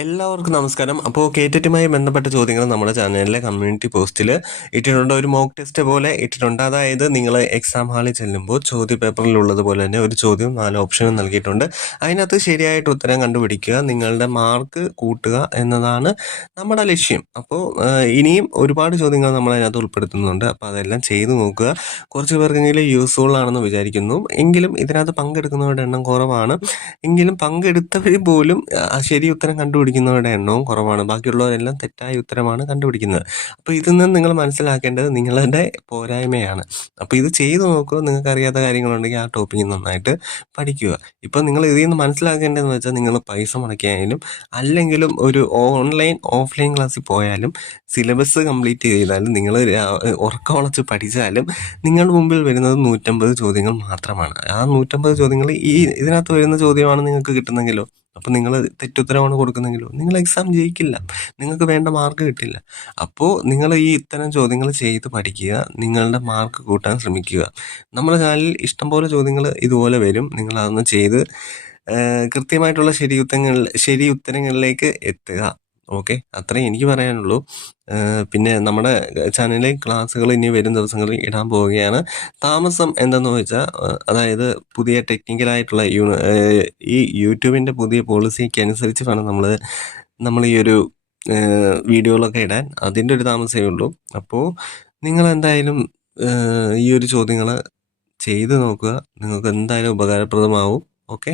എല്ലാവർക്കും നമസ്കാരം. അപ്പോൾ കേറ്ററ്റുമായി ബന്ധപ്പെട്ട ചോദ്യങ്ങൾ നമ്മുടെ ചാനലിലെ കമ്മ്യൂണിറ്റി പോസ്റ്റിൽ ഇട്ടിട്ടുണ്ട്. ഒരു മോക്ക് ടെസ്റ്റ് പോലെ ഇട്ടിട്ടുണ്ട്. അതായത് നിങ്ങൾ എക്സാം ഹാളിൽ ചെല്ലുമ്പോൾ ചോദ്യ പേപ്പറിലുള്ളതുപോലെ തന്നെ ഒരു ചോദ്യം നാല് ഓപ്ഷനും നൽകിയിട്ടുണ്ട്. അതിനകത്ത് ശരിയായിട്ട് ഉത്തരം കണ്ടുപിടിക്കുക നിങ്ങളുടെ മാർക്ക് കൂട്ടുക എന്നതാണ് നമ്മുടെ ലക്ഷ്യം. അപ്പോൾ ഇനിയും ഒരുപാട് ചോദ്യങ്ങൾ നമ്മൾ അതിനകത്ത് ഉൾപ്പെടുത്തുന്നുണ്ട്. അപ്പോൾ അതെല്ലാം ചെയ്തു നോക്കുക. കുറച്ച് പേർക്കെങ്കിലും യൂസ്ഫുൾ ആണെന്ന് വിചാരിക്കുന്നു. എങ്കിലും ഇതിനകത്ത് പങ്കെടുക്കുന്നവരുടെ എണ്ണം കുറവാണ്. എങ്കിലും പങ്കെടുത്തവർ പോലും ശരി ഉത്തരം കണ്ടുപിടിക്കുന്നവരുടെ എണ്ണവും കുറവാണ്. ബാക്കിയുള്ളവരെല്ലാം തെറ്റായ ഉത്തരമാണ് കണ്ടുപിടിക്കുന്നത്. അപ്പോൾ ഇതിൽ നിന്ന് നിങ്ങൾ മനസ്സിലാക്കേണ്ടത് നിങ്ങളുടെ പോരായ്മയാണ്. അപ്പോൾ ഇത് ചെയ്തു നോക്കുക നിങ്ങൾക്ക് അറിയാത്ത കാര്യങ്ങളുണ്ടെങ്കിൽ ആ ടോപ്പിക്ക് നന്നായിട്ട് പഠിക്കുക. ഇപ്പോൾ നിങ്ങൾ ഇതിൽ നിന്ന് മനസ്സിലാക്കേണ്ടതെന്ന് വെച്ചാൽ നിങ്ങൾ പൈസ മുടക്കിയായാലും അല്ലെങ്കിലും ഒരു ഓൺലൈൻ ഓഫ്ലൈൻ ക്ലാസ്സിൽ പോയാലും സിലബസ് കംപ്ലീറ്റ് ചെയ്താലും നിങ്ങൾ ഉറക്കമുളച്ച് പഠിച്ചാലും നിങ്ങളുടെ മുമ്പിൽ വരുന്നത് നൂറ്റമ്പത് ചോദ്യങ്ങൾ മാത്രമാണ്. ആ നൂറ്റമ്പത് ചോദ്യങ്ങൾ ഈ ഇതിനകത്ത് വരുന്ന ചോദ്യമാണ് നിങ്ങൾക്ക് കിട്ടുന്നെങ്കിലോ? അപ്പോൾ നിങ്ങൾ തെറ്റുത്തരമാണ് കൊടുക്കുന്നെങ്കിലോ നിങ്ങൾ എക്സാം ജയിക്കില്ല. നിങ്ങൾക്ക് വേണ്ട മാർക്ക് കിട്ടില്ല. അപ്പോൾ നിങ്ങൾ ഈ ഇത്തരം ചോദ്യങ്ങൾ ചെയ്ത് പഠിക്കുക. നിങ്ങളുടെ മാർക്ക് കൂട്ടാൻ ശ്രമിക്കുക. നമ്മുടെ ചാനലിൽ ഇഷ്ടംപോലെ ചോദ്യങ്ങൾ ഇതുപോലെ വരും. നിങ്ങൾ അതൊന്ന് ചെയ്ത് കൃത്യമായിട്ടുള്ള ശരി ഉത്തരങ്ങൾ ശരി ഉത്തരങ്ങളിലേക്ക് എത്തുക. ഓക്കെ? അത്രയും എനിക്ക് പറയാനുള്ളൂ. പിന്നെ നമ്മുടെ ചാനലിലെ ക്ലാസ്സുകൾ ഇനി വരും ദിവസങ്ങളിൽ ഇടാൻ പോവുകയാണ്. താമസം എന്തെന്ന് വെച്ചാൽ അതായത് പുതിയ ടെക്നിക്കലായിട്ടുള്ള യൂണി ഈ യൂട്യൂബിന്റെ പുതിയ പോളിസിക്ക് അനുസരിച്ച് വേണം നമ്മൾ നമ്മൾ ഈ ഒരു വീഡിയോകളൊക്കെ ഇടാൻ. അതിന്റെ ഒരു താമസമേ ഉള്ളൂ. അപ്പോൾ നിങ്ങൾ എന്തായാലും ഈ ഒരു ചോദ്യങ്ങൾ ചെയ്ത് നോക്കുക. നിങ്ങൾക്ക് എന്തായാലും ഉപകാരപ്രദമാവും. ഓക്കെ?